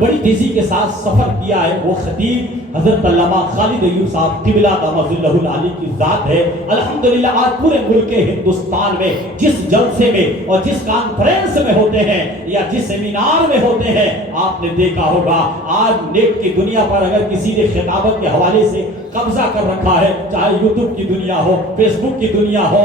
بڑی تیزی کے ساتھ سفر کیا ہے وہ خطیب حضرت علامہ خالد ایوب صاحب قبلہ دامت ظلہ العالی کی ذات ہے۔ الحمدللہ آج پورے ملک ہندوستان میں جس جلسے میں اور جس کانفرنس میں ہوتے ہیں یا جس سیمینار میں ہوتے ہیں، آپ نے دیکھا ہوگا آج نیٹ کی دنیا پر اگر کسی نے خطابت کے حوالے سے قبضہ کر رکھا ہے، چاہے یوٹیوب کی دنیا ہو، فیس بک کی دنیا ہو،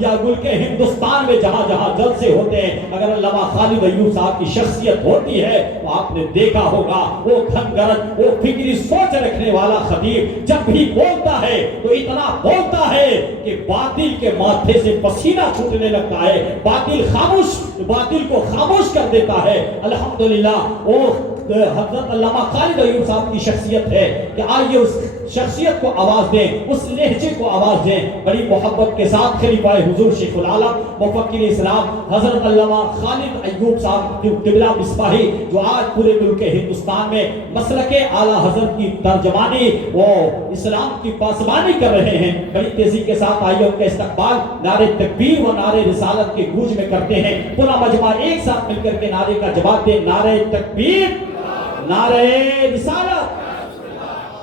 یا ملک ہندوستان میں جہاں جہاں جلسے ہوتے ہیں، اگر علامہ خالد ایوب صاحب کی شخصیت ہوتی ہے تو آپ نے دیکھا ہوگا وہ دھنگرج، وہ فکری سوچ رکھنے والا خطیب جب بھی بولتا ہے تو اتنا بولتا ہے کہ باطل کے ماتھے سے پسینہ چھوٹنے لگتا ہے، باطل کو خاموش کر دیتا ہے۔ الحمدللہ وہ حضرت علامہ خالد ایوب صاحب کی شخصیت ہے کہ آئیے اس شخصیت کو آواز دیں، اس لہجے کو آواز دیں۔ بڑی محبت کے ساتھ خلیفہ حضور شیخ العالم مفکر اسلام حضرت علامہ خالد ایوب صاحب جو قبلہ مصباحی، جو آج پورے ملک ہندوستان میں مسلک اعلیٰ حضرت کی ترجمانی و اسلام کی پاسبانی کر رہے ہیں، بڑی تیزی کے ساتھ آئیے ان کا استقبال نعرے تکبیر و نعرے رسالت کے گونج میں کرتے ہیں۔ پورا مجمع ایک ساتھ مل کر کے نعرے کا جواب دے، نعرے تکبیر، نعرے رسالت،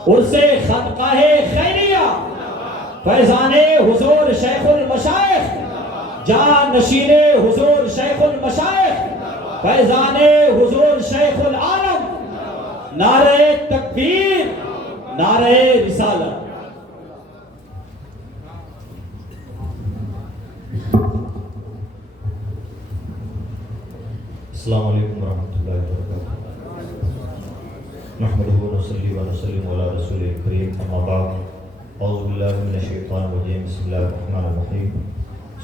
عرص خانقاہ خیریہ، فیضان حضور شیخ المشائخ، جان نشین حضور شیخ المشائخ، فیضان حضور شیخ العالم، نعرہ تکبیر، نعرہ رسالت۔ السلام علیکم ورحمۃ اللہ وبرکاتہ۔ نحمدہ ونصلی ونسلم علی رسول کریم، اما بعد، اعوذ باللہ من الشیطان الرجیم، بسم اللہ الرحمن الرحیم،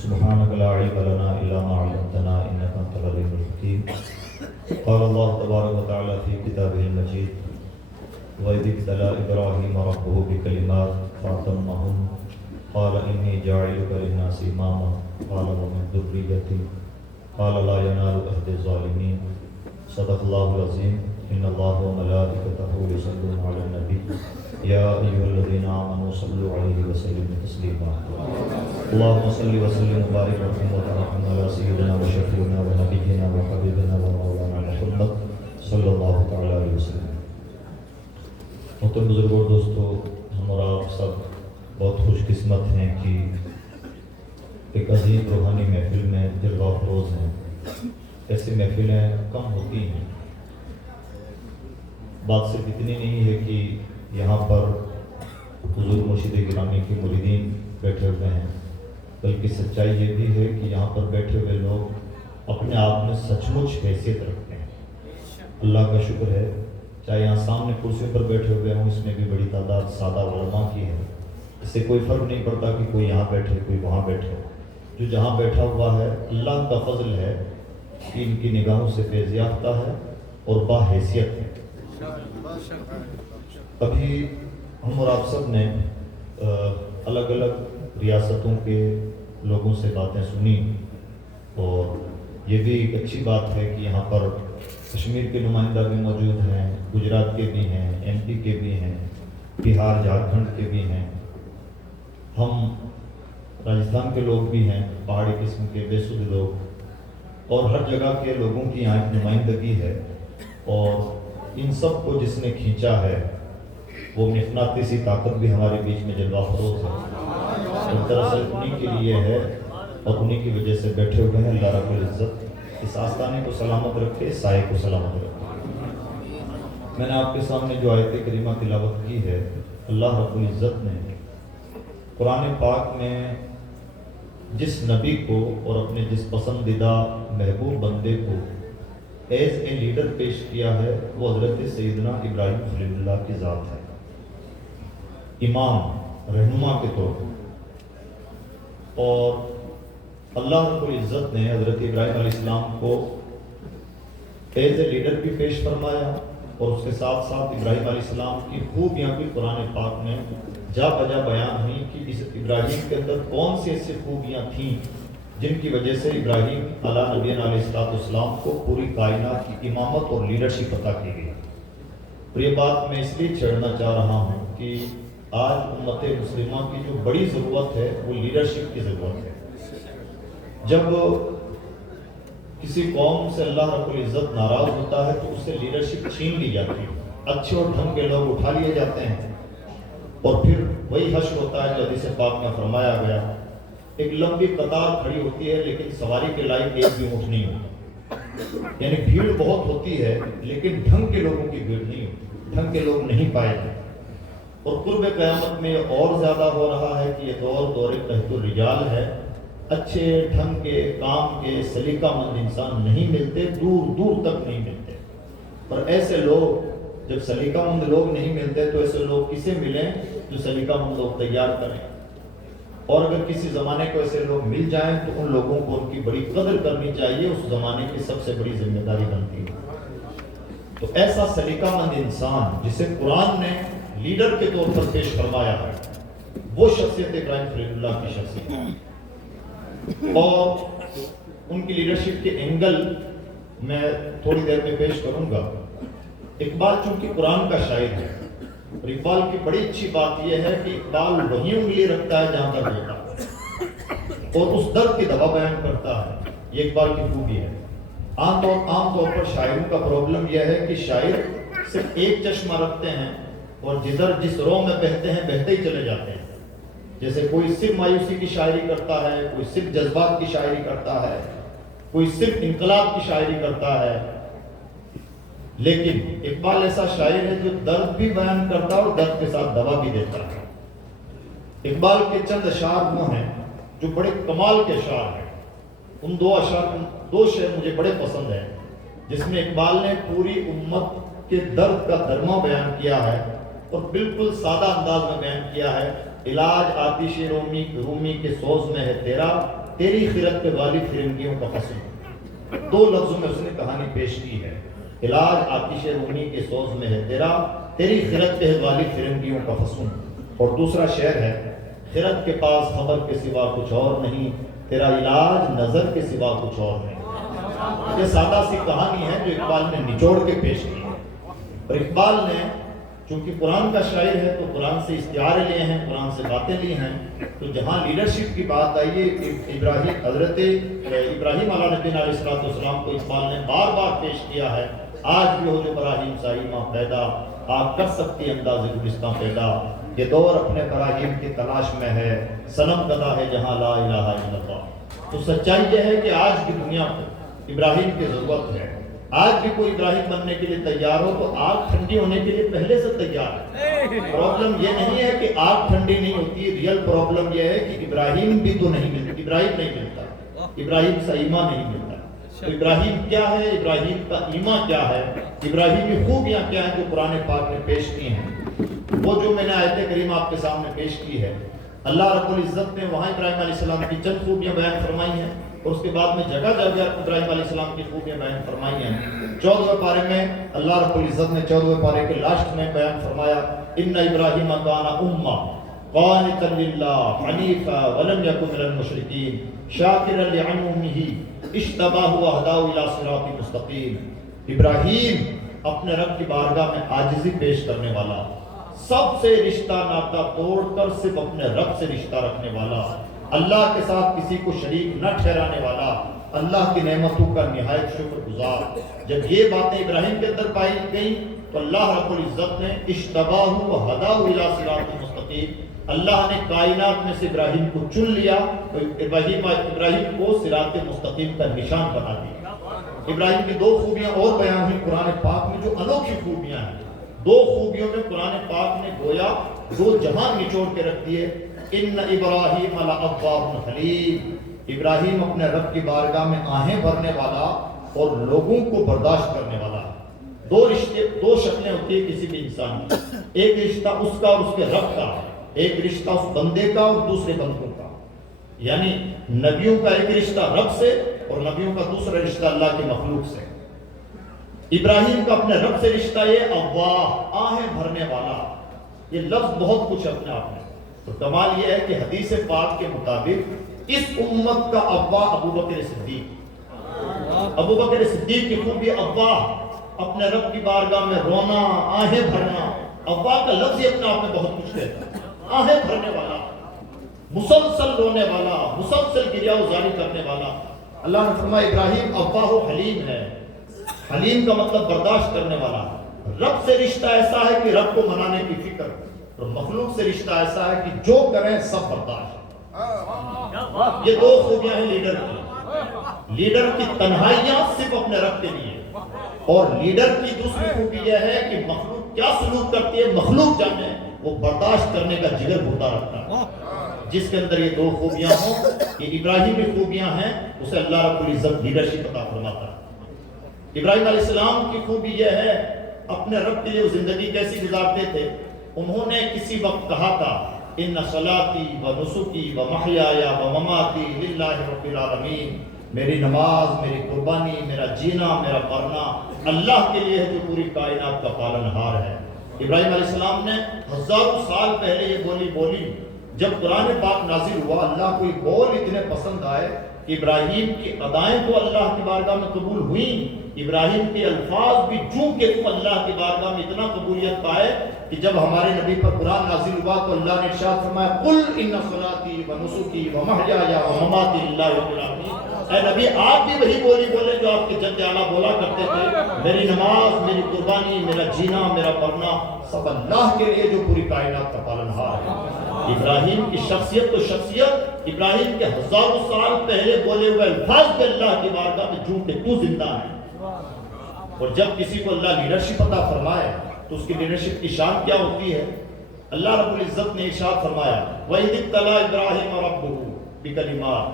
سبحانک لا علم لنا الا ما علمتنا انک انت العلیم الحکیم۔ قال اللہ تبارک و تعالی فی کتابہ المجید، وَإِذِ ابْتَلَىٰ إِبْرَاهِيمَ رَبُّهُ بِكَلِمَاتٍ فَأَتَمَّهُنَّ قَالَ إِنِّي جَاعِلُكَ لِلنَّاسِ إِمَامًا قَالَ وَمِن ذُرِّيَّتِي قال لا ينال عهد الظالمين۔ صدق الله العظيم۔ ان الله وملائكته يصلون على النبي يا ايها الذين امنوا صلوا عليه وسلموا تسليما۔ اللهم صل وسلم وبارك وارحم على سيدنا وشفيعنا ونبينا وحبيبنا ومولانا محمد صلی اللہ تعالی علیہ وسلم۔ محترم بزرگوں اور دوستو، ہم اور آپ سب بہت خوش قسمت ہیں کہ ایک عظیم روحانی محفل میں جلوہ افروز ہیں۔ ایسی محفلیں کم ہوتی ہیں۔ بات صرف اتنی نہیں ہے کہ یہاں پر حضور مرشد گرامی کے مریدین بیٹھے ہوئے ہیں، بلکہ سچائی یہ بھی ہے کہ یہاں پر بیٹھے ہوئے لوگ اپنے آپ میں سچ مچ حیثیت رکھتے ہیں۔ اللہ کا شکر ہے، چاہے یہاں سامنے کرسیوں پر بیٹھے ہوئے ہوں، اس میں بھی بڑی تعداد سادہ علماء کی ہے۔ اس سے کوئی فرق نہیں پڑتا کہ کوئی یہاں بیٹھے کوئی وہاں بیٹھے۔ جو جہاں بیٹھا ہوا ہے اللہ کا فضل ہے کہ ان کی نگاہوں سے فیض یافتہ ہے اور باحیثیت ہے۔ ابھی ہم اور آپ سب نے الگ الگ ریاستوں کے لوگوں سے باتیں سنی، اور یہ بھی ایک اچھی بات ہے کہ یہاں پر کشمیر کے نمائندہ بھی موجود ہیں، گجرات کے بھی ہیں، ایم پی کے بھی ہیں، بہار جھارکھنڈ کے بھی ہیں، ہم راجستھان کے لوگ بھی ہیں، پہاڑی قسم کے بے سود لوگ، اور ہر جگہ کے لوگوں کی یہاں ایک نمائندگی ہے۔ اور ان سب کو جس نے کھینچا ہے وہ مقناطیسی طاقت بھی ہمارے بیچ میں جلوہ افروز ہے، اور دراصل انہی کے لیے ہے اور انہی کی وجہ سے بیٹھے ہوئے ہیں۔ اللہ رب العزت اس آستانے کو سلامت رکھے، سائے کو سلامت رکھے۔ میں نے آپ کے سامنے جو آیت کریمہ تلاوت کی ہے، اللہ رب العزت نے قرآن پاک میں جس نبی کو اور اپنے جس پسندیدہ محبوب بندے کو ایز اے لیڈر پیش کیا ہے، وہ حضرت سیدنا ابراہیم خلیل اللہ کی ذات ہے، امام رہنما کے طور پر۔ اور اللہ رب العزت نے حضرت ابراہیم علیہ السلام کو ایز اے لیڈر بھی پیش فرمایا، اور اس کے ساتھ ساتھ ابراہیم علیہ السلام کی خوبیاں بھی قرآن پاک میں جا بجا بیان ہوئی کہ اس ابراہیم کے اندر کون سی ایسی خوبیاں تھیں جن کی وجہ سے ابراہیم علیہ نبینا علیہ السلام کو پوری کائنات کی امامت اور لیڈرشپ عطا کی گئی۔ اور یہ بات میں اس لیے چھیڑنا چاہ رہا ہوں کہ آج امت مسلمہ کی جو بڑی ضرورت ہے وہ لیڈرشپ کی ضرورت ہے۔ جب کسی قوم سے اللہ رب العزت ناراض ہوتا ہے تو اس سے لیڈرشپ چھین لی جاتی ہے، اچھے اور ڈھنگ کے لوگ اٹھا لیے جاتے ہیں، اور پھر وہی حشر ہوتا ہے جو حدیث پاک میں فرمایا گیا، ایک لمبی قطار کھڑی ہوتی ہے لیکن سواری کے لائق ایک بھی اونٹ نہیں ہوتا، یعنی بھیڑ بہت ہوتی ہے لیکن ڈھنگ کے لوگوں کی بھیڑ نہیں ہوتی، ڈھنگ کے لوگ نہیں پائے جاتے۔ اور قرب قیامت میں اور زیادہ ہو رہا ہے کہ یہ دور تحت الرجال ہے، اچھے ڈھنگ کے کام کے سلیقہ مند انسان نہیں ملتے، دور دور تک نہیں ملتے، اور ایسے لوگ جب سلیقہ مند لوگ نہیں ملتے تو ایسے لوگ کسے ملیں جو سلیقہ مند لوگ تیار کریں، اور اگر کسی زمانے کو ایسے لوگ مل جائیں تو ان لوگوں کو ان کی بڑی قدر کرنی چاہیے، اس زمانے کی سب سے بڑی ذمہ داری بنتی ہے۔ تو ایسا سلیقہ مند انسان جسے قرآن نے لیڈر کے طور پر پیش فرمایا ہے، وہ شخصیت ابراہیم خلیل اللہ کی شخصیت ہے، اور ان کی لیڈرشپ کے اینگل میں تھوڑی دیر میں پیش کروں گا۔ اقبال چونکہ قرآن کا شاعر ہے، اور اقبال کی بڑی اچھی بات یہ ہے کہ اقبال وہی انگلی رکھتا ہے جہاں تک ہوتا ہے، اور اس درد کی دوا بیان کرتا ہے، یہ اقبال کی خوبی ہے۔ عام طور پر شاعروں کا پرابلم یہ ہے کہ شاعر صرف ایک چشمہ رکھتے ہیں اور جدھر جس رو میں بہتے ہیں بہتے ہی چلے جاتے ہیں، جیسے کوئی صرف مایوسی کی شاعری کرتا ہے، کوئی صرف جذبات کی شاعری کرتا ہے، کوئی صرف انقلاب کی شاعری کرتا ہے، لیکن اقبال ایسا شاعر ہے جو درد بھی بیان کرتا ہے اور درد کے ساتھ دوا بھی دیتا ہے۔ اقبال کے چند اشعار وہ ہیں جو بڑے کمال کے اشعار ہیں، ان دو شعر مجھے بڑے پسند ہیں، جس میں اقبال نے پوری امت کے درد کا درما بیان کیا ہے اور بالکل سادہ انداز میں بیان کیا ہے۔ علاج آتش رومی کے سوز میں ہے تیرا، تیری خرد پہ غالب فرنگیوں کا قصور، دو لفظوں میں اس نے کہانی پیش کی ہے، علاج آتش رومی کے سوز میں ہے تیرا، تیری خرد پہ غالب فرنگیوں کا قصور۔ اور دوسرا شعر ہے، خرد کے پاس خبر کے سوا کچھ اور نہیں، تیرا علاج نظر کے سوا کچھ اور نہیں۔ یہ سادہ سی کہانی ہے جو اقبال نے نچوڑ کے پیش کی ہے، اور اقبال نے چونکہ قرآن کا شاعر ہے تو قرآن سے استعارے لیے ہیں، قرآن سے باتیں لی ہیں، تو جہاں لیڈرشپ کی بات آئی ہے، حضرت ابراہیم علیہ نبی علیہ السلام کو اقبال نے بار بار پیش کیا ہے۔ آج بھی ہو جو براہیم سائمہ پیدا، آپ کر سکتی انداز گلستان پیدا، یہ دور اپنے براہیم کی تلاش میں ہے، صنم کدا ہے جہاں لا الہ الا اللہ۔ تو سچائی یہ ہے کہ آج کی دنیا کو ابراہیم کی ضرورت ہے، آج بھی کوئی ابراہیم بننے کے لیے تیار ہو تو آگ ٹھنڈی ہونے کے لیے پہلے سے تیار ہے۔ پرابلم یہ نہیں ہے کہ آگ ٹھنڈی نہیں ہوتی، ریئل پرابلم یہ ہے کہ ابراہیم بھی تو نہیں ملتا، ابراہیم نہیں ملتا، ابراہیم سا ایمان نہیں ملتا۔ تو ابراہیم کیا ہے، ابراہیم کا ایمان کیا ہے، ابراہیمی خوبیاں کیا ہیں جو قرآن پاک نے پیش کی ہیں، وہ جو میں نے آیت کریمہ آپ کے سامنے پیش کی ہے، اللہ رب العزت نے وہاں ابراہیم علیہ السلام کی چند خوبیاں بیان فرمائی ہیں، اور اس کے بعد میں جگہ جگہ ابراہیم علیہ السلام کی خوبیاں بیان فرمائی ہیں۔ 14ویں پارے میں اللہ رب العزت نے 14ویں پارے کے لاسٹ میں بیان فرمایا، ان ابراہیم کان امہ قانتا للہ حنیفا ولم یکن من المشرکین شاکرا لانعمہ اجتباہ وہداہ الی صراط مستقیم۔ ابراہیم اپنے رب کی بارگاہ میں عاجزی پیش کرنے والا، سب سے رشتہ ناتا توڑ کر صرف اپنے رب سے رشتہ رکھنے والا، اللہ کے ساتھ کسی کو شریک نہ ٹھہرانے والا، اللہ کی نعمتوں کا نہایت شکر گزار۔ جب یہ باتیں ابراہیم کے اندر پائی گئیں تو اللہ رب العزت نے اجتباہ وہداہ الی صراط مستقیم، اللہ نے کائنات میں سے ابراہیم کو چن لیا، ابراہیم کو صراط مستقیم کا نشان بنا دیا۔ ابراہیم کی دو خوبیاں اور بیان ہوئی قرآن پاک میں جو انوکھی خوبیاں ہیں، دو خوبیوں میں قرآن پاک نے گویا دو جہان نچوڑ کے رکھ دیے۔ ان ابراہیم لأوّاہ حلیم، ابراہیم اپنے رب کی بارگاہ میں آہیں بھرنے والا اور لوگوں کو برداشت کرنے والا۔ دو شکلیں ہوتی ہیں کسی بھی انسان کی، ایک رشتہ اس کا اور اس کے رب کا، ایک رشتہ اس بندے کا اور دوسرے بندوں کا، یعنی نبیوں کا ایک رشتہ رب سے اور نبیوں کا دوسرا رشتہ اللہ کے مخلوق سے۔ ابراہیم کا اپنے رب سے رشتہ یہ اواہ، آہیں بھرنے والا، یہ لفظ بہت کچھ اپنے آپ میں۔ تو کمال یہ ہے کہ حدیث پاک کے مطابق اس امت کا اواہ ابو بکر صدیق، ابو بکر صدیق کی خوبی اواہ، اپنے رب کی بارگاہ میں رونا، آہیں بھرنا۔ اواہ کا لفظ ہی اپنے آپ میں بہت کچھ کہتا ہے، آہیں بھرنے والا، مسلسل رونے والا، مسلسل گریہ وزاری کرنے والا۔ اللہ نے فرمایا ابراہیم اباہ حلیم ہے. حلیم کا مطلب برداشت کرنے والا. رب سے رشتہ ایسا ہے کہ رب کو منانے کی فکر, اور مخلوق سے رشتہ ایسا ہے کہ جو کریں سب برداشت. یہ دو خوبیاں ہیں لیڈر کی. لیڈر کی تنہائیاں صرف اپنے رب کے لیے, اور لیڈر کی دوسری خوبی یہ ہے کہ مخلوق کیا سلوک کرتی ہے مخلوق جانے, وہ برداشت کرنے کا جگر بردہ رکھتا ہے. جس کے اندر یہ دو خوبیاں ہوں, یہ ابراہیمی خوبیاں ہیں, اسے اللہ رب العزت لیڈرشپ عطا فرماتا ہے. ابراہیم علیہ السلام کی خوبی یہ ہے, اپنے رب کے لیے وہ زندگی کیسی گزارتے تھے. انہوں نے کسی وقت کہا تھا ان صلاتی و نسکی و محیای و مماتی للہ رب العالمین, میری نماز, میری قربانی, میرا جینا, میرا مرنا اللہ کے لیے ہے جو پوری کائنات کا پالنہار ہے. ابراہیم علیہ السلام نے ہزاروں سال پہلے یہ بولی. جب قرآن پاک نازل ہوا, اللہ کو یہ بول اتنے پسند آئے کہ ابراہیم کی ادائیں تو اللہ کی بارگاہ میں قبول ہوئیں, ابراہیم کے الفاظ بھی چونکہ تم اللہ کی بارگاہ میں اتنا قبولیت پائے کہ جب ہمارے نبی پر قرآن نازل ہوا تو اللہ نے ارشاد فرمایا قل ان صلاتی و نسکی و محیای و مماتی للہ رب العالمین. اے نبی آپ بھی وہی بولی بولے جو آپ کے جد اعلیٰ بولا کرتے تھے, میری نماز, میری قربانی, میرا جینا, میرا مرنا سب اللہ کے لیے جو پوری کائنات کا پالنہار ہے. ابراہیم کی شخصیت تو شخصیت, ابراہیم کے ہزاروں سال پہلے بولے ہوئے الفاظ پہ اللہ کی بارگاہ میں جھوٹ کہ تو زندہ ہے. اور جب کسی کو اللہ لیڈرشپ عطا فرمائے تو اس کی لیڈرشپ کی شان کیا ہوتی ہے. اللہ رب العزت نے ارشاد فرمایا وَإِذِ ابْتَلَىٰ إِبْرَاهِيمَ رَبُّهُ بِكَلِمَاتٍ,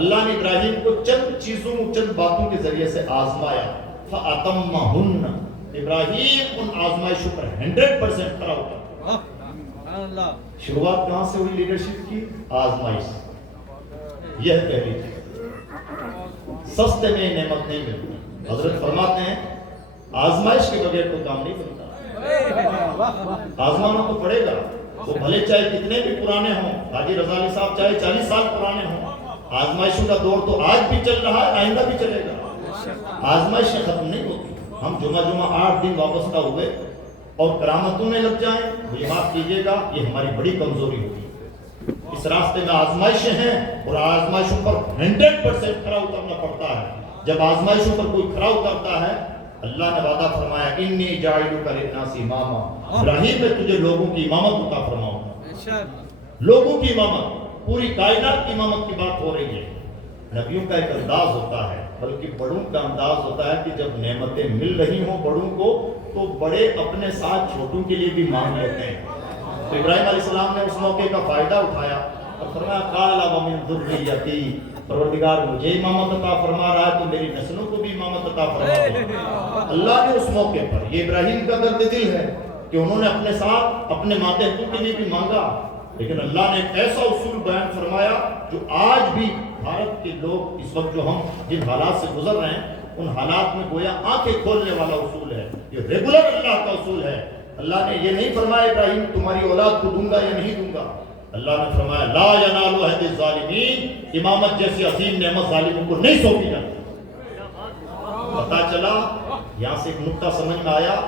اللہ نے ابراہیم کو چند چیزوں, چند باتوں کے ذریعے سے آزمایا. فَأَتَمَّهُنَّ, ابراہیم ان آزمائشوں پر 100% کھڑا اترا. شروعات کہاں سے ہوئی لیڈرشپ کی؟ آزمائش. یہ پہلی چیز, سستے میں نعمت نہیں ملتی. حضرت فرماتے ہیں آزمائش کے بغیر تو کام نہیں بنتا. آزمانا تو پڑے گا, وہ بھلے چاہے کتنے بھی پرانے ہوں. حاجی رضا علی صاحب چاہے 40 سال پرانے ہوں, آزمائشوں کا دور تو آج بھی چل رہا ہے, آئندہ بھی چلے گا. آزمائشیں ختم نہیں ہوتی. ہم جمعہ 8 دن وابستہ ہوئے اور کرامتوں میں لگ جائیں, یہ معاف کیجیے گا, یہ ہماری بڑی کمزوری ہوگی. اس راستے میں آزمائشیں ہیں اور آزمائشوں پر 100% کھڑا اترنا پڑتا ہے. جب آزمائشوں پر کوئی کھڑا اترتا ہے, اللہ نے وعدہ فرمایا انی جاعلک للناس اماما, ابراہیم میں تجھے لوگوں کی امامت عطا فرماؤں گا. لوگوں کی امامت, پوری کائنات کی امامت کی بات ہو رہی ہے. نبیوں کا ایک انداز ہوتا ہے, بلکہ بڑوں کا انداز ہوتا ہے کہ جب نعمتیں مل رہی ہوں بڑوں کو تو بڑے اپنے ساتھ چھوٹوں کے لیے بھی مانگ لیتے ہیں. تو ابراہیم علیہ السلام نے اس موقع کا فائدہ اٹھایا اور فرمایا قال ومن ذریتی, پروردگار مجھے امامت عطا فرما رہا ہے تو میری نسلوں کو بھی امامت عطا فرما دے. اللہ نے اس موقع پر, یہ ابراہیم کا درد دل ہے کہ انہوں نے اپنے ساتھ اپنے ماتحتوں کے لیے بھی مانگا, لیکن اللہ نے ایک ایسا اصول بیان فرمایا جو آج بھی بھارت کے لوگ اس وقت جو ہم جن حالات سے گزر رہے ہیں ان حالات میں گویا آنکھیں کھولنے والا اصول ہے. یہ ریگولر اللہ کا اصول ہے. اللہ نے یہ نہیں فرمایا ابراہیم تمہاری اولاد کو دوں گا یا نہیں دوں گا. اللہ نے فرمایا لا ینال عہد الظالمین, امامت جیسی عظیم نعمت ظالموں کو نہیں سونپی جاتی. پتا چلا, یہاں سے ایک نکتہ سمجھ میں آیا,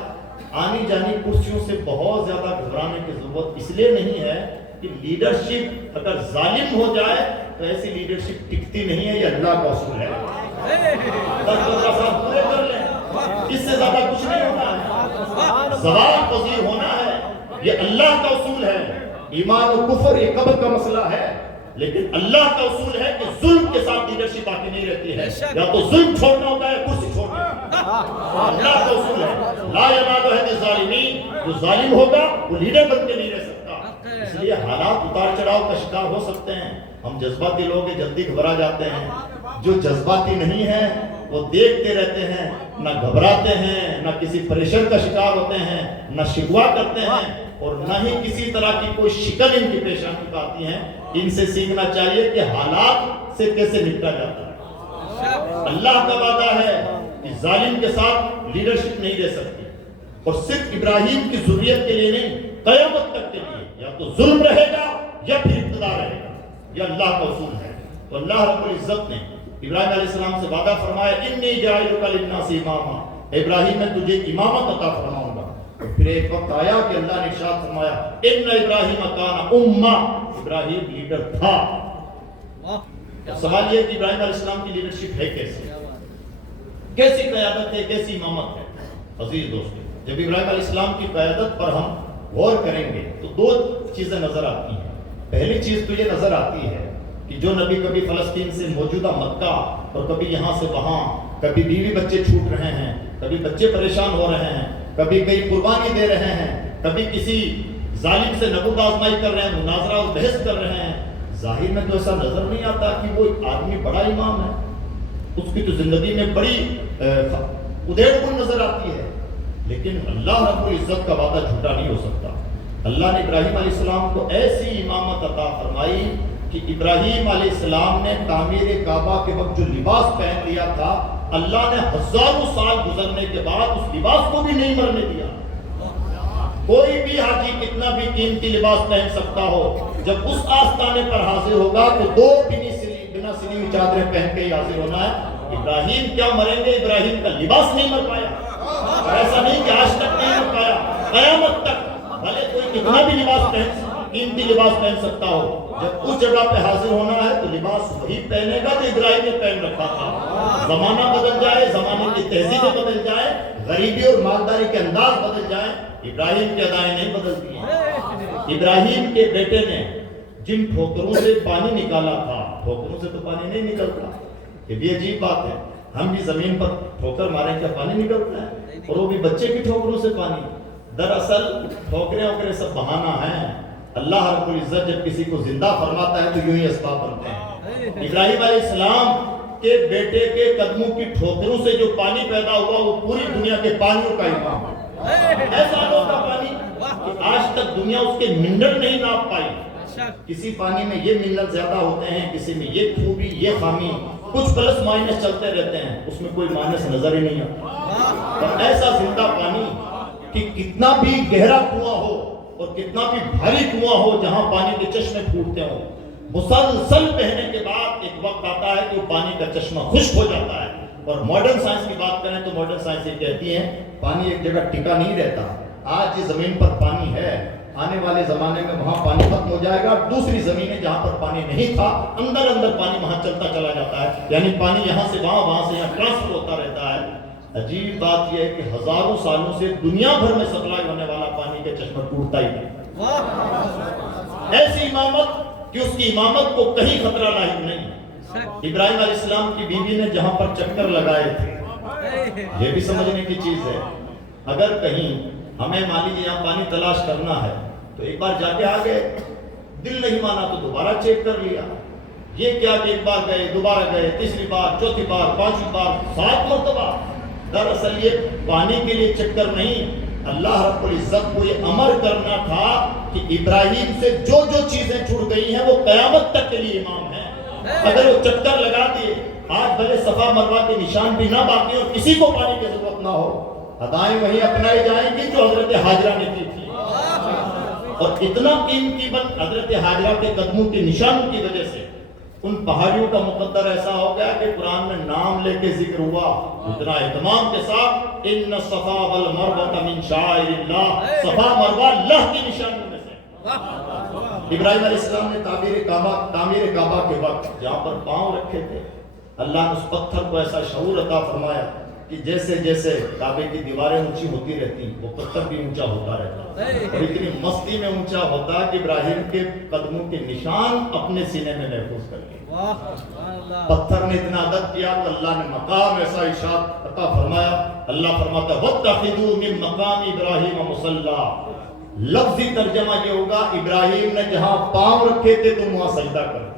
آنی جانی کرسیوں سے بہت زیادہ گھبرانے کی ضرورت اس لیے نہیں ہے کہ لیڈرشپ اگر ظالم ہو جائے تو ایسی لیڈرشپ ٹکتی نہیں ہے. یہ اللہ کا اصول ہے. 10 سال پورے کر لیں, اس سے زیادہ کچھ نہیں ہونا ہے. زوال پذیر ہونا ہے, یہ اللہ کا اصول ہے. ایمان و کفر یہ قبر کا مسئلہ ہے, لیکن اللہ کا اصول ہے کہ ظلم کے ساتھ لیڈرشپ باقی نہیں رہتی ہے. یا تو ظلم چھوڑنا ہوتا ہے کرسی چھوڑنا. اللہ کا اصول ہے لا ینال عہد الظالمین, جو ظالم ہوگا وہ لیڈر بن کے نہیں رہ سکتا. اس لیے حالات اتار چڑھاؤ کا شکار ہو سکتے ہیں. ہم جذباتی لوگ ہیں, جلدی گھبرا جاتے ہیں. جو جذباتی نہیں ہیں وہ دیکھتے رہتے ہیں, نہ گھبراتے ہیں, نہ کسی پریشر کا شکار ہوتے ہیں, نہ شکوا کرتے ہیں, اور نہ ہی کسی طرح کی کوئی شکل ان کی پیشانی پہ آتی ہیں. ان سے سیکھنا چاہیے کہ حالات سے کیسے نپٹا جاتا ہے. اللہ کا وعدہ ہے کہ ظالم کے ساتھ لیڈرشپ نہیں دے سکتی, اور صرف ابراہیم کی ذریت کے لیے نہیں, قیامت تک کے لیے یا تو ظلم رہے گا یا پھر اقتدار رہے گا. یہ اللہ کا اصول ہے. تو اللہ رب العزت نے ابراہیم علیہ السلام سے وعدہ فرمایا انی جاعلک للناس اماما, ابراہیم میں تجھے امامت عطا فرماؤں گا. پھر ایک وقت آیا کہ اللہ نے ارشاد فرمایا ان ابراہیم کان امہ, ابراہیم لیڈر تھا. سوال یہ کہ ابراہیم علیہ السلام کی لیڈرشپ ہے کیسی قیادت ہے، کیسی امامت ہے؟ عزیز دوستو، جب ابراہیم علیہ السلام کی قیادت پر ہم غور کریں گے تو دو چیزیں نظر آتی ہیں۔ پہلی چیز تو یہ نظر آتی ہے کہ جو نبی کبھی فلسطین سے موجودہ مکہ اور کبھی یہاں سے وہاں، کبھی بیوی بچے چھوٹ رہے ہیں، کبھی بچے پریشان ہو رہے ہیں، کبھی کئی قربانی دے رہے ہیں، کبھی کسی ظالم سے نبوت آزمائی کر رہے ہیں، مناظرہ و بحث کر رہے ہیں، ظاہر میں تو ایسا نظر نہیں آتا کہ وہ ایک آدمی بڑا امام ہے، اس کی تو زندگی میں بڑی ادھیڑ پن نظر آتی ہے۔ لیکن اللہ رب العزت کا وعدہ جھوٹا نہیں ہو سکتا۔ اللہ نے ابراہیم علیہ السلام کو ایسی امامت عطا فرمائی کہ ابراہیم علیہ السلام نے تعمیر کعبہ کے وقت جو لباس پہن لیا تھا، اللہ نے ہزاروں سال گزرنے کے بعد اس لباس کو بھی نہیں مرنے دیا۔ کوئی بھی حاجی کتنا بھی قیمتی لباس پہن سکتا ہو، جب اس آستانے پر حاضر ہوگا تو دو بنا سلی ہوئی چادریں پہن کے ہی حاضر ہونا ہے۔ ابراہیم کیا مریں گے، ابراہیم کا لباس نہیں مر پایا، اور ایسا نہیں کہ آج تک نہیں مر پایا، قیامت تک بھلے کوئی کتنا بھی لباس قیمتی لباس پہن سکتا ہو، جب اس جگہ پہ حاضر ہونا ہے تو لباس وہی پہنے گا جو ابراہیم نے پہن رکھا تھا۔ زمانہ بدل جائے، زمانے کی تہذیبیں بدل جائیں، غریبی اور مالداری کے انداز بدل جائیں، ابراہیم کی ادائیں نہیں بدلتی ہیں۔ ابراہیم کے بیٹے نے جن ٹھوکروں سے پانی نکالا تھا، ٹھوکروں سے تو پانی نہیں نکلتا، یہ بھی عجیب بات ہے۔ ہم بھی زمین پر ٹھوکر ماریں کیا پانی نکلتا ہے؟ اور وہ بھی بچے کی ٹھوکروں سے پانی۔ دراصل ٹھوکریں وکریں سب بہانہ ہیں۔ اللہ رب العزت جب کسی کو زندہ فرماتا ہے تو یوں ہی اسباب بنتے ہیں۔ ابراہیم علیہ السلام کے بیٹے کے قدموں کی ٹھوکروں سے جو پانی پیدا ہوا وہ پوری دنیا کے پانیوں کا امام ہے۔ ایسا کا پانی کہ آج تک دنیا اس کے منرل نہیں ناپ پائی۔ کسی پانی میں یہ منرل زیادہ ہوتے ہیں، کسی میں یہ خوبی، یہ خامی، کچھ پلس مائنس چلتے رہتے ہیں، اس میں کوئی مائنس نظر ہی نہیں آتا۔ اور ایسا زندہ پانی کہ کتنا بھی گہرا کنواں ہو اور کتنا بھی بھاری کنواں ہو جہاں پانی کے چشمے پھوٹتے ہوں، مسلسل بہنے کے بعد ایک وقت آتا ہے کہ وہ پانی کا چشمہ خشک ہو جاتا ہے۔ اور ماڈرن سائنس کی بات کریں تو ماڈرن سائنس یہ کہتی ہے پانی ایک جگہ ٹکا نہیں رہتا۔ آج جس زمین پر پانی ہے، آنے والے زمانے میں وہاں پانی ختم ہو جائے گا، دوسری زمینیں جہاں پر پانی نہیں تھا اندر پانی وہاں چلتا چلا جاتا ہے، یعنی پانی یہاں سے وہاں، وہاں سے یہاں ٹرانسفر ہوتا رہتا ہے۔ عجیب بات یہ ہے کہ ہزاروں سالوں سے دنیا بھر میں سپلائی ہونے والا پانی کا چشمہ ٹوٹتا ہی نہیں۔ ایسی امامت کہ اس کی امامت کو کہیں خطرہ لاحق نہیں۔ ابراہیم علیہ السلام کی بیوی نے جہاں پر چکر لگائے تھے، یہ بھی سمجھنے کی چیز ہے، اگر کہیں ہمیں مان لیجیے یہاں پانی تلاش کرنا ہے تو ایک بار جا کے آ گئے، دل نہیں مانا تو دوبارہ چیک کر لیا۔ یہ کیا کہ ایک بار گئے، دوبارہ گئے، تیسری بار، چوتھی بار، پانچویں بار، 7 مرتبہ۔ دراصل یہ پانی کے لیے چکر نہیں، اللہ رب العزت کو یہ امر کرنا تھا کہ ابراہیم سے جو جو چیزیں چھوٹ گئی ہیں وہ قیامت تک کے لیے امام ہیں۔ اگر وہ چکر لگا دیے، آج بھلے صفا مروہ کے نشان بھی نہ باقی اور کسی کو پانی کی ضرورت نہ ہو، ادائیں وہی اپنائی جائیں گی جو حضرت حاجرہ نے کی تھی۔ اور اتنا قیمتی بن حضرت حاجرہ کے قدموں کے نشانوں کی وجہ سے ان پہاڑیوں کا مقدر ایسا ہو گیا کہ قرآن میں نام لے کے ذکر ہوا اتنا اہتمام کے ساتھ، ان الصفا والمروہ من شعائر اللہ، صفا مروہ اللہ کی نشانیوں میں سے۔ ابراہیم علیہ السلام نے تعمیر کعبہ کے وقت جہاں پر پاؤں رکھے تھے، اللہ نے اس پتھر کو ایسا شعور عطا فرمایا کہ جیسے جیسے کعبے کی دیواریں اونچی ہوتی رہتی وہ پتھر بھی اونچا ہوتا رہتا، اور اتنی مستی میں اونچا ہوتا کہ ابراہیم کے قدموں کے نشان اپنے سینے میں محفوظ کر لیے۔ پتھر نے اتنا ادب کیا تو اللہ نے مقام ایسا ارشاد عطا فرمایا۔ اللہ فرماتا ہے وَاتَّخِذُوا مِن مَّقَامِ إِبْرَاهِيمَ مُصَلًّى، لفظی ترجمہ یہ ہوگا ابراہیم نے جہاں پاؤں رکھے تھے تم وہاں سجدہ کرو۔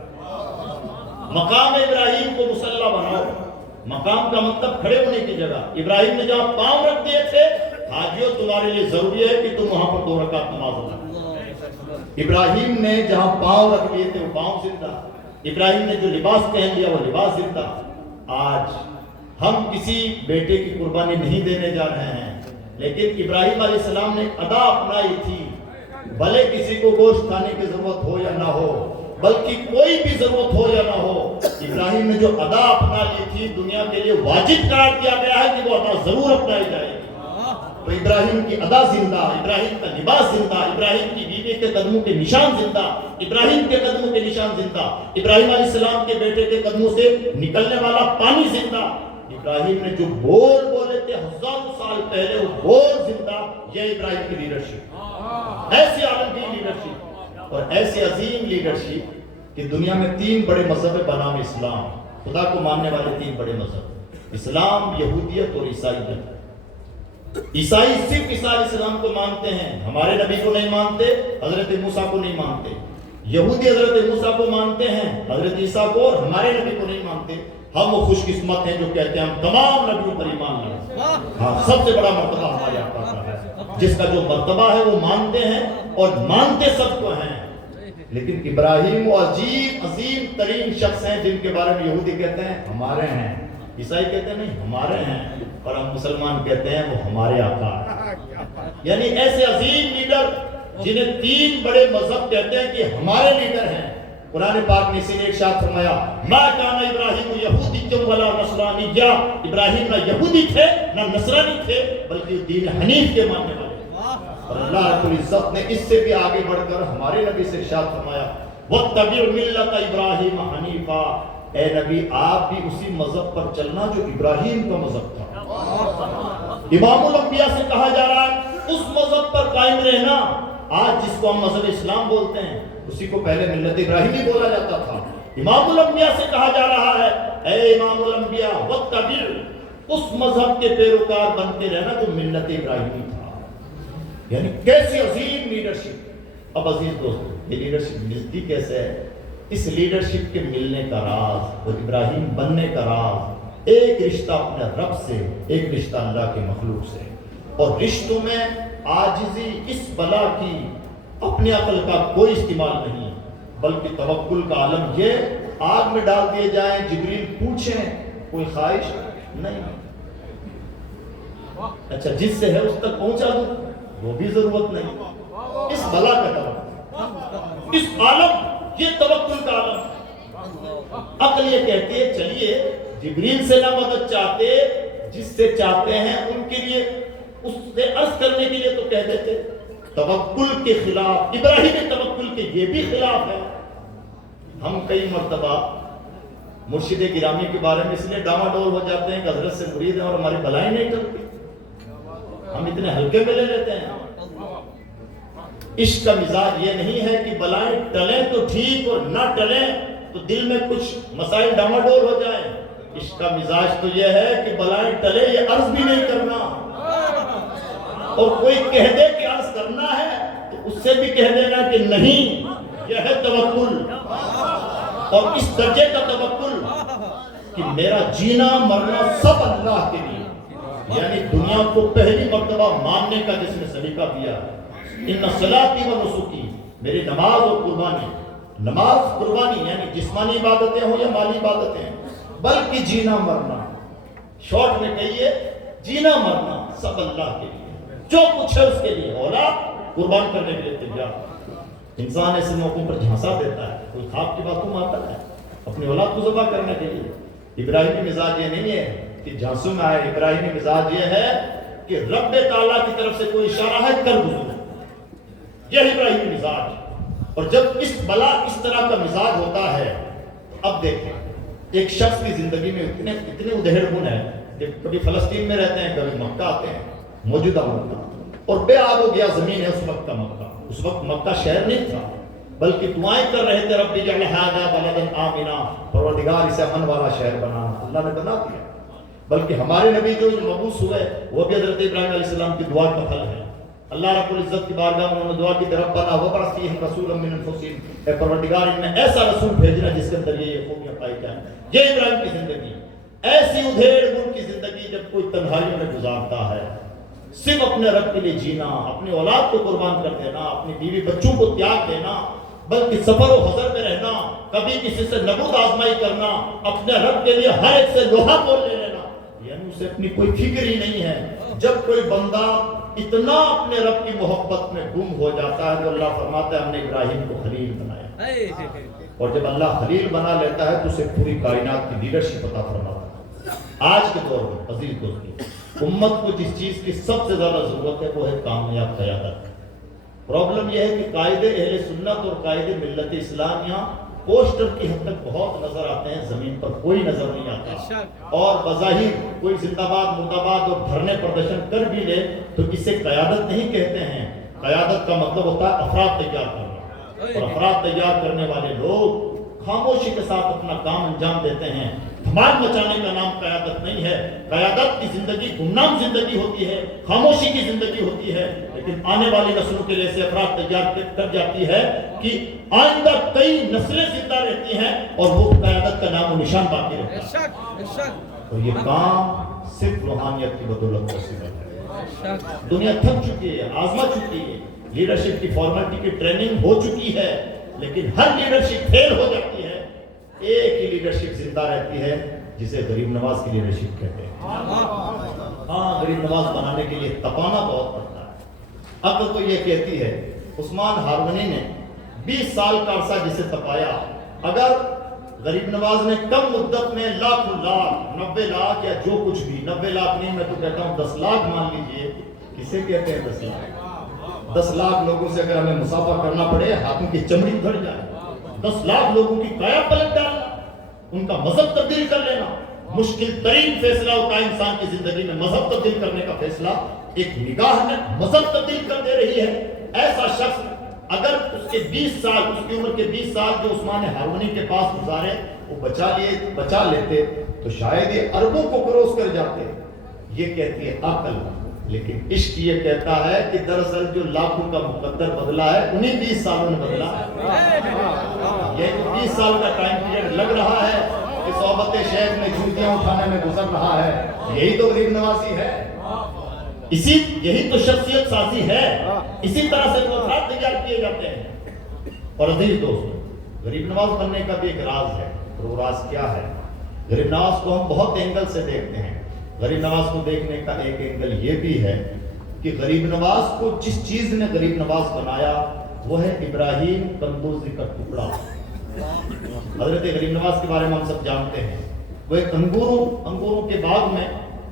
مقام ابراہیم کو مصلی بناؤ، مقام کا مطلب کھڑے ہونے کی جگہ۔ ابراہیم نے جہاں پاؤں رکھ دیے تھے، حاجیوں تمہارے لیے ضروری ہے کہ تم وہاں پر 2 رکعت نماز ادا۔ ابراہیم نے جہاں پاؤں رکھ دیے تھے وہ پاؤں زندہ، ابراہیم نے جو لباس پہن لیا وہ لباس زندہ۔ آج ہم کسی بیٹے کی قربانی نہیں دینے جا رہے ہیں، لیکن ابراہیم علیہ السلام نے ادا اپنائی تھی، بھلے کسی کو گوشت کھانے کی ضرورت ہو یا نہ ہو، بلکہ کوئی بھی ضرورت ہو یا نہ ہو، ابراہیم نے جو ادا اپنا لی تھی دنیا کے لیے واجب قرار دیا گیا ہے کہ وہ ادا ضرور اپنائی جائے گی۔ تو ابراہیم کی ادا زندہ، ابراہیم کا لباس زندہ، ابراہیم کی بیوی کے قدموں کے نشان زندہ، ابراہیم کے قدموں کے نشان زندہ، ابراہیم علیہ السلام کے بیٹے کے قدموں سے نکلنے والا پانی زندہ، ابراہیم نے جو بول بولے تھے ہزاروں سال پہلے وہ بول زندہ۔ یہ ابراہیم کی لیڈرشپ، ایسی عالمگیر لیڈرشپ اور ایسی عظیم لیڈرشپ کہ دنیا میں 3 بڑے مذہب بنام اسلام، خدا کو ماننے والے 3 بڑے مذہب، اسلام، یہودیت اور عیسائیت۔ عیسائی صرف عیسیٰ علیہ السلام کو مانتے ہیں، ہمارے نبی کو نہیں مانتے، حضرت موسیٰ کو نہیں مانتے۔ یہودی حضرت موسیٰ کو مانتے ہیں، حضرت عیسیٰ کو اور ہمارے نبی کو نہیں مانتے۔ ہم وہ خوش قسمت ہیں جو کہتے ہیں ہم تمام نبیوں پر ایمان لائیں۔ ہاں، سب سے بڑا مرتبہ ہمارے آقا کا ہے، جس کا جو مرتبہ ہے وہ مانتے ہیں اور مانتے سب کو ہیں۔ لیکن ابراہیم وہ عظیم ترین شخص ہیں جن کے بارے میں یہودی کہتے ہیں ہمارے ہیں، عیسائی کہتے ہیں نہیں ہمارے ہیں، اور ہم مسلمان کہتے ہیں وہ ہمارے آقا ہیں۔ یعنی ایسے عظیم لیڈر جنہیں 3 بڑے مذہب کہتے ہیں کہ ہمارے لیڈر ہیں۔ قرآن پاک نے اسی لیے ارشاد فرمایا ما کان ابراہیم یہودی ولا نصرانی، ابراہیم نہ یہودی تھے نہ نصرانی تھے بلکہ دین حنیف کے ماننے والے۔ اور اللہ رب العزت نے اس سے بھی آگے بڑھ کر ہمارے نبی سے ارشاد فرمایا وَاتَّبِعْ مِلَّةَ إِبْرَاهِيمَ حَنِيفًا، اے نبی آپ بھی اسی مذہب پر چلنا جو ابراہیم کا مذہب تھا۔ امام الانبیاء سے کہا جا رہا ہے اس مذہب پر قائم رہنا۔ آج جس کو ہم مذہب اسلام بولتے ہیں اسی کو پہلے ملت ابراہیمی بولا جاتا تھا۔ امام الانبیاء سے کہا جا رہا ہے اے امام الانبیاء واتبع، اس مذہب کے پیروکار بنتے رہنا جو ملت ابراہیمی تھا۔ یعنی کیسی عظیم لیڈرشپ۔ اب عزیز دوست یہ لیڈرشپ ملتی کیسے ہے؟ اس لیڈرشپ کے ملنے کا راز اور ابراہیم بننے کا راز ایک رشتہ اپنے رب سے، ایک رشتہ اللہ کے مخلوق سے، اور رشتوں میں عاجزی اس بلا کی اپنے عقل کا کوئی استعمال نہیں بلکہ توکل کا عالم یہ آگ میں ڈال دیے جائیں جبریل پوچھیں کوئی خواہش نہیں، اچھا جس سے ہے اس تک پہنچا دوں وہ بھی ضرورت نہیں۔ اس بلا کا توکل، اس عالم یہ توکل کا عالم۔ عقل یہ کہتی ہے چلیے جبریل سے نہ مدد چاہتے، جس سے چاہتے ہیں ان کے لیے اس سے عرض کرنے کے لیے تو کہہ دیتے۔ توکل کے خلاف، ابراہیم توکل کے یہ بھی خلاف ہے۔ ہم کئی مرتبہ مرشد گرامی کے بارے میں اس لیے ڈاواڈول ہو جاتے ہیں کہ حضرت سے مرید ہیں اور ہماری بھلائی نہیں کرتی، ہم اتنے ہلکے میں لے لیتے ہیں۔ عشق کا مزاج یہ نہیں ہے کہ بلائیں ٹلیں تو ٹھیک اور نہ ٹلیں تو دل میں کچھ مسائل ڈاواڈول ہو جائیں۔ عشق کا مزاج تو یہ ہے کہ بلائیں ٹلے یہ عرض بھی نہیں کرنا، اور کوئی کہہ دے کہ عرض کرنا ہے تو اس سے بھی کہہ دینا کہ نہیں۔ یہ ہے توکل، اور اس درجے کا توکل کہ میرا جینا مرنا سب اللہ کے لیے، یعنی دنیا کو پہلی مرتبہ ماننے کا جس نے سلیقہ دیا۔ ان صلاتی و نسکی، میری نماز اور قربانی، نماز قربانی یعنی جسمانی عبادتیں ہوں یا مالی عبادتیں، بلکہ جینا مرنا، شارٹ میں کہیے جینا مرنا سب اللہ کے لیے، جو کچھ ہے اس کے لیے، اولاد قربان کرنے کے لیے تیار۔ انسان ایسے موقعوں پر جھانسا دیتا ہے، کوئی خواب کی باتوں میں آتا ہے اپنی اولاد کو ذبح کرنے کے لیے۔ ابراہیمی مزاج یہ نہیں ہے کہ جھانسوں میں آئے، ابراہیمی مزاج یہ ہے کہ رب تعالیٰ کی طرف سے کوئی اشارہ ہے کر گزرو، یہ ابراہیمی مزاج۔ اور جب اس بلا اس طرح کا مزاج ہوتا ہے تو اب دیکھیں ایک شخص کی زندگی میں اتنے ادھیڑ بن ہے کہ کبھی فلسطین میں رہتے ہیں، کبھی مکہ آتے ہیں، موجودہ مکہ، اور بے آب و گیا زمین ہے اس وقت کا مکہ۔ اس وقت مکہ شہر نہیں تھا بلکہ دعائیں کر رہے تھے رب اجعل ھذا بلدا آمنا، پروردگار اسے امن والا شہر بنانا، اللہ نے بنا دیا۔ بلکہ ہمارے نبی جو مبعوث ہوئے وہ بھی حضرت ابراہیم علیہ السلام کی دعا کا پھل ہے۔ اللہ رب العزت کی بارگاہ میں انہوں نے دعا کی طرف بنا وَبَعَثْ فِيهِمْ رَسُولًا مِّنْ أَنفُسِهِمْ، اے پروردگار ان میں ایسا رسول بھیجنا جس کے اندر یہ خوبیاں پائی جائیں۔ یہ ابراہیم کی زندگی، ایسی ادھیڑ بن کی زندگی جب کوئی تنہائیوں میں گزارتا ہے، صرف اپنے رب کے لیے جینا، اپنی اولاد کو قربان کر دینا، اپنی بیوی بچوں کو تیاگ دینا، بلکہ سفر و حضر میں رہنا، کبھی کسی سے نبوت آزمائی کرنا، اپنے رب کے لیے ہر ایک سے لوہا مول لے لینا، یعنی اسے اپنی کوئی فکر ہی نہیں ہے۔ جب کوئی بندہ اتنا اپنے رب کی محبت میں گم ہو جاتا ہے تو اللہ فرماتا ہے ہم نے ابراہیم کو خلیل بنایا، اور جب اللہ خلیل بنا لیتا ہے تو اسے پوری کائنات کی لیڈرشپ عطا فرماتا ہے۔ آج کے دور میں عزیز دوستو امت کو جس چیز کی سب سے زیادہ ضرورت ہے وہ ہے کامیاب قیادت. پرابلم یہ ہے کہ قائد اہل سنت اور قائد ملت اسلام یہاں پوسٹر کی حد تک بہت نظر آتے ہیں، زمین پر کوئی نظر نہیں آتا. اور بظاہر کوئی زندہ باد مرد آباد اور دھرنے پردرشن کر بھی لے تو اسے قیادت نہیں کہتے ہیں. قیادت کا مطلب ہوتا ہے افراد تیار کرنا، اور افراد تیار کرنے والے لوگ خاموشی کے ساتھ اپنا کام انجام دیتے ہیں. دھمال مچانے کا نام قیادت نہیں ہے. قیادت کی زندگی گمنام زندگی ہوتی ہے، خاموشی کی زندگی ہوتی ہے. لیکن آنے والی نسلوں کے لیے ایسے افراد تیار کر جاتی ہے کہ آئندہ کئی نسلیں زندہ رہتی ہیں اور وہ قیادت کا نام و نشان باقی رہتا ہے. اور یہ کام صرف روحانیت کی بدولت پاسبل ہے. دنیا تھک چکی ہے، آزما چکی ہے، لیڈرشپ کی فارمیلٹی کی ٹریننگ ہو چکی ہے، لیکن ہر لیڈرشپ فیل ہو جاتی ہے. ایک ہی لیڈرشپ زندہ رہتی ہے جسے غریب نواز کی لیڈرشپ کہتے ہیں. ہاں، غریب نواز بنانے کے لیے تپانا بہت پڑتا ہے. عقل تو یہ کہتی ہے، عثمان ہارونی نے 20 سال کا عرصہ جسے تپایا، اگر غریب نواز نے کم مدت میں لاکھ 90 لاکھ یا جو کچھ بھی، 90 لاکھ نہیں، میں تو کہتا ہوں 10 لاکھ مان لیجئے. کسے کہتے ہیں 10 لاکھ؟ 10 لاکھ لوگوں سے اگر ہمیں مسافہ کرنا پڑے، ہاتھوں کی چمڑی ادھڑ جائے. 10 لاکھ لوگوں کی کایا پلٹ ڈالنا، ان کا مذہب تبدیل کر لینا. مشکل ترین فیصلہ ہوتا ہے انسان کی زندگی میں مذہب تبدیل کرنے کا فیصلہ. ایک نگاہ میں مذہب تبدیل کر دے رہی ہے. ایسا شخص اگر اس کے 20 سال، اس کی عمر کے 20 سال جو عثمان ہارونی کے پاس گزارے وہ بچا لیتے تو شاید یہ اربوں کو کروس کر جاتے. یہ کہتی ہے عقل. لیکن عشق یہ کہتا ہے کہ دراصل جو لاکھوں کا مقدر بدلا ہے انہیں 20 سالوں نے بدلا ہے. یہ 20 سال کا ٹائم پیریڈ لگ رہا ہے کہ صحبت شیخ میں جوتیاں اٹھانے میں گزر رہا ہے. یہی تو غریب نوازی ہے، یہی تو شخصیت سازی ہے. اسی طرح سے تو افراد تیار کیے جاتے ہیں. اور عزیز دوستو، غریب نواز بننے کا بھی ایک راز ہے. اور وہ راز کیا ہے؟ غریب نواز کو ہم بہت اینگل سے دیکھتے ہیں. غریب نواز کو دیکھنے کا ایک اینگل یہ بھی ہے کہ غریب نواز کو جس چیز نے غریب نواز بنایا وہ ہے ابراہیم قندوزی کا ٹکڑا. حضرت غریب نواز کے بارے میں ہم سب جانتے ہیں. وہ ایک انگوروں کے باغ میں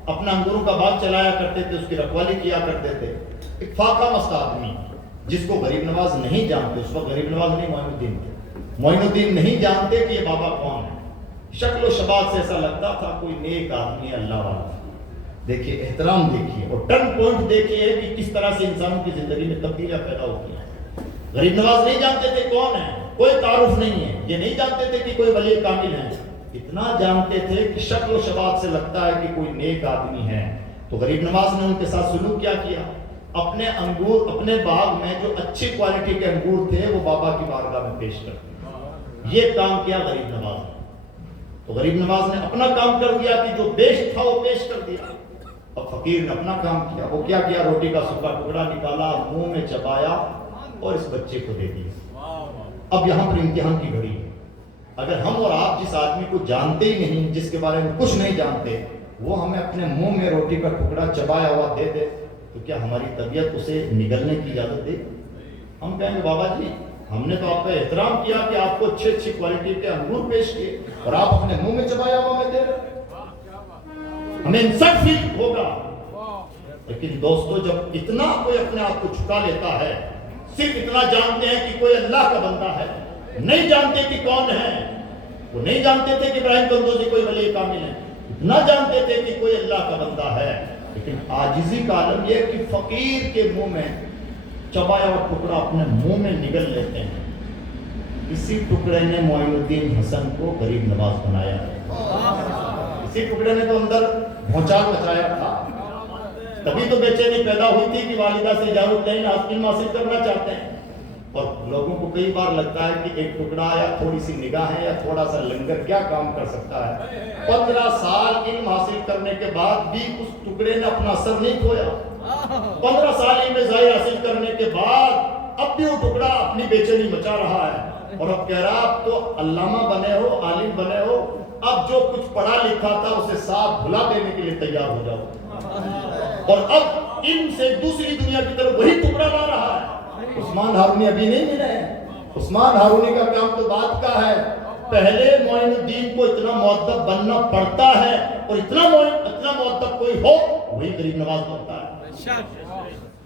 اپنا انگوروں کا باغ چلایا کرتے تھے، اس کی رکھوالی کیا کرتے تھے. ایک فاقہ مست آدمی جس کو غریب نواز نہیں جانتے. اس وقت غریب نواز نہیں، معین الدین تھے. معین الدین نہیں جانتے کہ یہ بابا کون ہے. شکل و شباب سے ایسا لگتا تھا کوئی نیک آدمی ہے، اللہ والا. دیکھیے احترام دیکھیے اور ٹرن پوائنٹ دیکھیے کہ کس طرح سے انسانوں کی زندگی میں تبدیلیاں پیدا ہوتی ہیں. غریب نواز نہیں جانتے تھے کون ہے، کوئی تعارف نہیں ہے. یہ نہیں جانتے تھے کہ کوئی ولی کامل ہے. اتنا جانتے تھے کہ شکل و شباب سے لگتا ہے کہ کوئی نیک آدمی ہے. تو غریب نواز نے ان کے ساتھ سلوک کیا کیا؟ اپنے انگور، اپنے باغ میں جو اچھی کوالٹی کے انگور تھے وہ بابا کی بارگاہ میں پیش کر دیے. یہ کام کیا غریب نواز نے. تو غریب نواز نے اپنا کام کر دیا کہ جو بیشت تھا وہ پیش کر دیا. اب فقیر نے اپنا کام کیا. وہ کیا کیا؟ روٹی کا سوکھا ٹکڑا نکالا، منہ میں چبایا اور اس بچے کو دے دیا. اب یہاں پر امتحان کی گھڑی ہے. اگر ہم اور آپ جس آدمی کو جانتے ہی نہیں، جس کے بارے میں کچھ نہیں جانتے، وہ ہمیں اپنے منہ میں روٹی کا ٹکڑا چبایا ہوا دے دے تو کیا ہماری طبیعت اسے نگلنے کی اجازت دے؟ ہم کہیں گے بابا جی ہم نے تو آپ کا احترام کیا کہ آپ کو اچھی کوالٹی کے انگور پیش کیے اور آپ اپنے منہ میں چبایا ہوا ہمیں دے رہے. ہمیں انسلٹ فیل ہوگا. لیکن دوستو جب اتنا کوئی اپنے آپ کو چھپا لیتا ہے، صرف اتنا جانتے ہیں کہ کوئی اللہ کا بندہ ہے، نہیں جانتے کہ کون ہے. وہ نہیں جانتے تھے کہ ابراہیم قندوزی کوئی ولی کامل ہے، اتنا جانتے تھے کہ کوئی اللہ کا بندہ ہے. لیکن عاجزی کا عالم یہ کہ فقیر کے منہ میں چبایا ہوا ٹکڑا اپنے منہ میں نگل لیتے ہیں. اسی ٹکڑے نے معین الدین حسن کو غریب نواز بنایا ہے. اسی ٹکڑے نے تو اندر بھونچال مچایا تھا. تبھی تو بے چینی پیدا ہوئی تھی کہ والدہ سے اجازت لیں، علم حاصل کرنا چاہتے ہیں. اور لوگوں کو کئی بار لگتا ہے کہ ایک ٹکڑا یا تھوڑی سی نگاہ ہے یا تھوڑا سا لنگر کیا کام کر سکتا ہے. 15 سال علم حاصل کرنے کے بعد بھی اس ٹکڑے نے اپنا اثر نہیں کھویا. 15 سال علم ظاہر حاصل کرنے کے بعد اب بھی وہ ٹکڑا اپنی بے چینی مچا رہا ہے اور اب کہہ رہا اب تو علامہ بنے ہو، عالم بنے ہو، اب جو کچھ پڑھا لکھا تھا اسے صاف بھلا دینے کے لیے تیار ہو جاؤ. اور اب علم سے دوسری دنیا کی طرف وہی ٹکڑا لا رہا ہے. عثمان ہارونی ابھی نہیں ملے ہیں. عثمان ہارونی کا کام تو بات کا ہے. پہلے معین الدین کو اتنا مؤدب بننا پڑتا ہے اور اتنا مؤدب کوئی ہو وہی غریب نواز بنتا ہے۔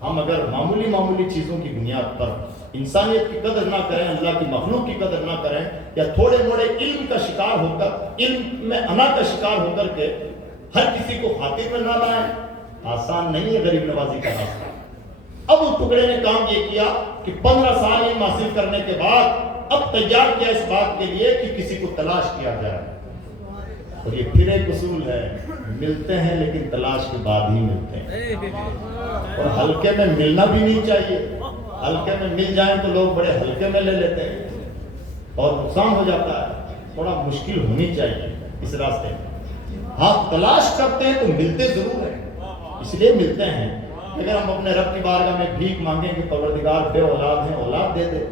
ہم اگر معمولی چیزوں کی بنیاد پر انسانیت کی قدر نہ کریں، اللہ کی مخلوق کی قدر نہ کریں، یا تھوڑے موڑے علم کا شکار ہو کر، علم میں انا کا شکار ہو کر کے ہر کسی کو خاطر میں نہ لائیں، آسان نہیں ہے غریب نوازی کا راستہ۔ اب اس ٹکڑے نے کام یہ کیا کہ 15 سال علم حاصل کرنے کے بعد اب تیار کیا اس بات کے لیے کہ کسی کو تلاش کیا جائے، اور یہ پھر ایک اصول ہے، ملتے ہیں لیکن تلاش کے بعد ہی ملتے ہیں، اور ہلکے میں ملنا بھی نہیں چاہیے۔ ہلکے میں مل جائیں تو لوگ بڑے ہلکے میں لے لیتے ہیں اور نقصان ہو جاتا ہے۔ تھوڑا مشکل ہونی چاہیے اس راستے میں۔ ہاں تلاش کرتے ہیں تو ملتے ضرور ہیں، اس لیے ملتے ہیں۔ اگر ہم اپنے رب کی بارگاہ میں بھیک مانگیں کہ پروردگار بے اولاد ہیں، اولاد دے دے،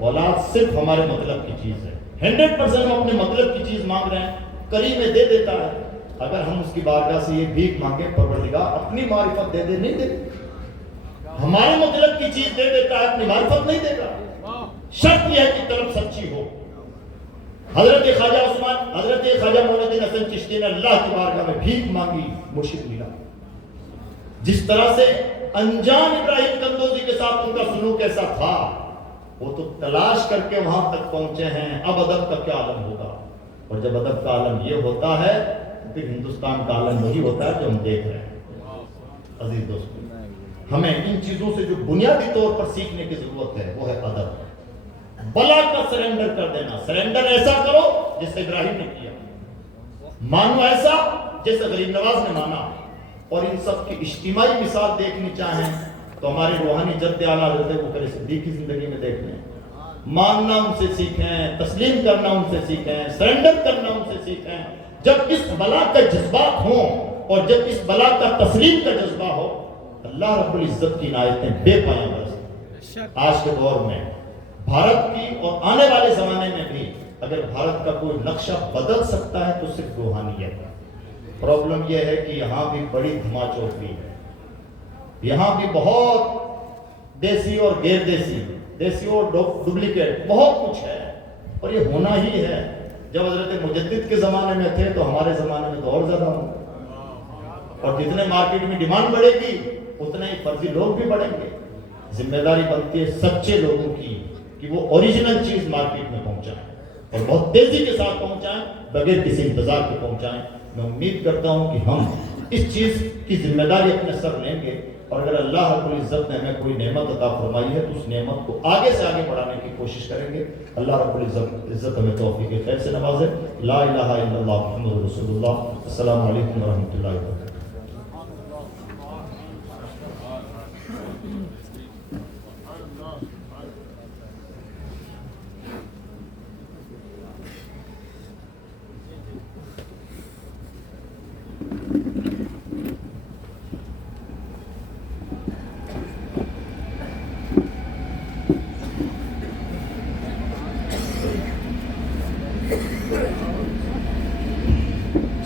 اولاد صرف ہمارے مطلب کی چیز ہے، 100% ہم اپنے مطلب کی چیز مانگ رہے ہیں، قریب میں دے دیتا ہے۔ اگر ہم اس کی بارگاہ سے یہ بھیک مانگیں پروردگار اپنی معرفت دے دے، نہیں دے، ہمارے مطلب کی چیز دے دیتا ہے، اپنی معرفت نہیں دے گا۔ شرط یہ ہے کہ طلب سچی ہو۔ حضرت خواجہ عثمان، حضرت خواجہ معین الدین حسن چشتی نے اللہ کی بارگاہ میں بھیک مانگی، مرشد ملا۔ جس طرح سے انجان ابراہیم قندوزی کے ساتھ ان کا سلوک ایسا تھا، وہ تو تلاش کر کے وہاں تک پہنچے ہیں۔ اب ادب کا کیا عالم ہوگا؟ اور جب ادب کا عالم یہ ہوتا ہے پھر ہندوستان کا عالم وہی ہوتا ہے جو ہم دیکھ رہے ہیں۔ عزیز دوستو، ہمیں ان چیزوں سے جو بنیادی طور پر سیکھنے کی ضرورت ہے وہ ہے ادب۔ بلا کا سرنڈر کر دینا، سرنڈر ایسا کرو جیسے ابراہیم نے کیا، مانو ایسا جیسے غریب نواز نے مانا۔ اور ان سب کی اجتماعی مثال دیکھنی چاہیں تو ہمارے روحانی جد اعلیٰ حضرت ابوبکر صدیق کی زندگی میں دیکھ لیں۔ ماننا ان سے سیکھیں، تسلیم کرنا ان سے سیکھیں، سرنڈر کرنا ان سے سیکھیں۔ جب اس بلا کا جذبات ہوں اور جب اس بلا کا تسلیم کا جذبہ ہو، اللہ رب العزت کی عنایتیں بے پایاں برسیں۔ آج کے دور میں بھارت کی اور آنے والے زمانے میں بھی اگر بھارت کا کوئی نقشہ بدل سکتا ہے تو صرف روحانیت ہے۔ پرابلم یہ ہے کہ یہاں بھی بڑی دھما چوک بھی ہے، یہاں بھی بہت دیسی اور غیر دیسی، دیسی اور ڈپلیکیٹ بہت کچھ ہے، اور یہ ہونا ہی ہے۔ جب حضرت مجدد کے زمانے میں تھے تو ہمارے زمانے میں تو اور زیادہ ہوں، اور جتنے مارکیٹ میں ڈیمانڈ بڑھے گی اتنے ہی فرضی لوگ بھی بڑھیں گے۔ ذمہ داری بنتی ہے سچے لوگوں کی کہ وہ اوریجنل چیز مارکیٹ میں پہنچائیں اور بہت تیزی کے ساتھ پہنچائیں، بغیر کسی انتظار کے پہنچائیں۔ میں امید کرتا ہوں کہ ہم اس چیز کی ذمہ داری اپنے سر لیں گے، اور اگر اللہ رب العزت نے ہمیں کوئی نعمت عطا فرمائی ہے تو اس نعمت کو آگے سے آگے بڑھانے کی کوشش کریں گے۔ اللہ رب العزت ہمیں توفیق خیر سے نوازے۔ لا الہ الا اللہ محمد رسول اللہ۔ السلام علیکم ورحمۃ اللہ وبرکاتہ۔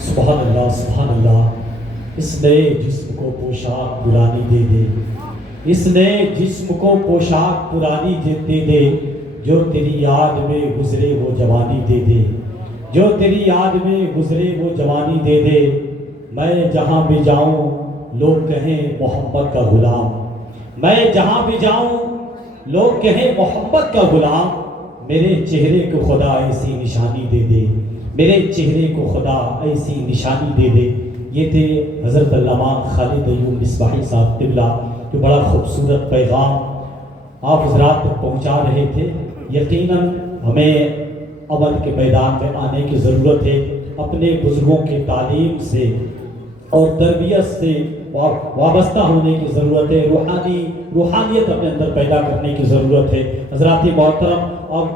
سبحان اللہ، سبحان اللہ۔ اس نئے جسم کو پوشاک پرانی دے دے، اس نئے جسم کو پوشاک پرانی دے دے، جو تیری یاد میں گزرے وہ جوانی دے دے، جو تیری یاد میں گزرے وہ جوانی دے دے۔ میں جہاں بھی جاؤں لوگ کہیں محمد کا غلام، میں جہاں بھی جاؤں لوگ کہیں محمد کا غلام۔ میرے چہرے کو خدا ایسی نشانی دے دے، میرے چہرے کو خدا ایسی نشانی دے دے۔ یہ تھے حضرت علامہ خالد ایوب مصباحی صاحب قبلہ، جو بڑا خوبصورت پیغام آپ حضرات تک پہنچا رہے تھے۔ یقیناً ہمیں عمل کے میدان میں آنے کی ضرورت ہے، اپنے بزرگوں کے تعلیم سے اور تربیت سے وابستہ ہونے کی ضرورت ہے، روحانیت اپنے اندر پیدا کرنے کی ضرورت ہے۔ حضرات محترم، اور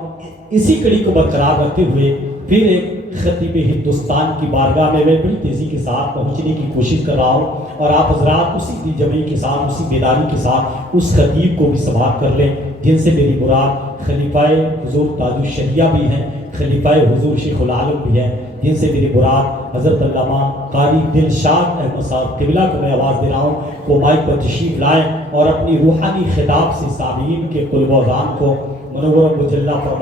اسی کڑی کو برقرار رکھتے ہوئے پھر ایک خطیب ہندوستان کی بارگاہ میں بڑی تیزی کے ساتھ پہنچنے کی کوشش کر رہا ہوں، اور آپ حضرات اسی دل جمعی کے ساتھ، اسی بیداری کے ساتھ اس خطیب کو بھی سماعت کر لیں، جن سے میری مراد خلیفہ حضور تاج الشریعہ بھی ہیں، خلیفہ حضور شیخ العالم بھی ہیں، جن سے میری مراد حضرت علامہ قاری دلشاد احمد صاحب قبلہ کو میں آواز دے رہا ہوں، وہ مائک پر تشریف لائیں اور اپنی روحانی خطاب سے سامعین کے قلب و اذان کو منور و مجلہ فرمائیں۔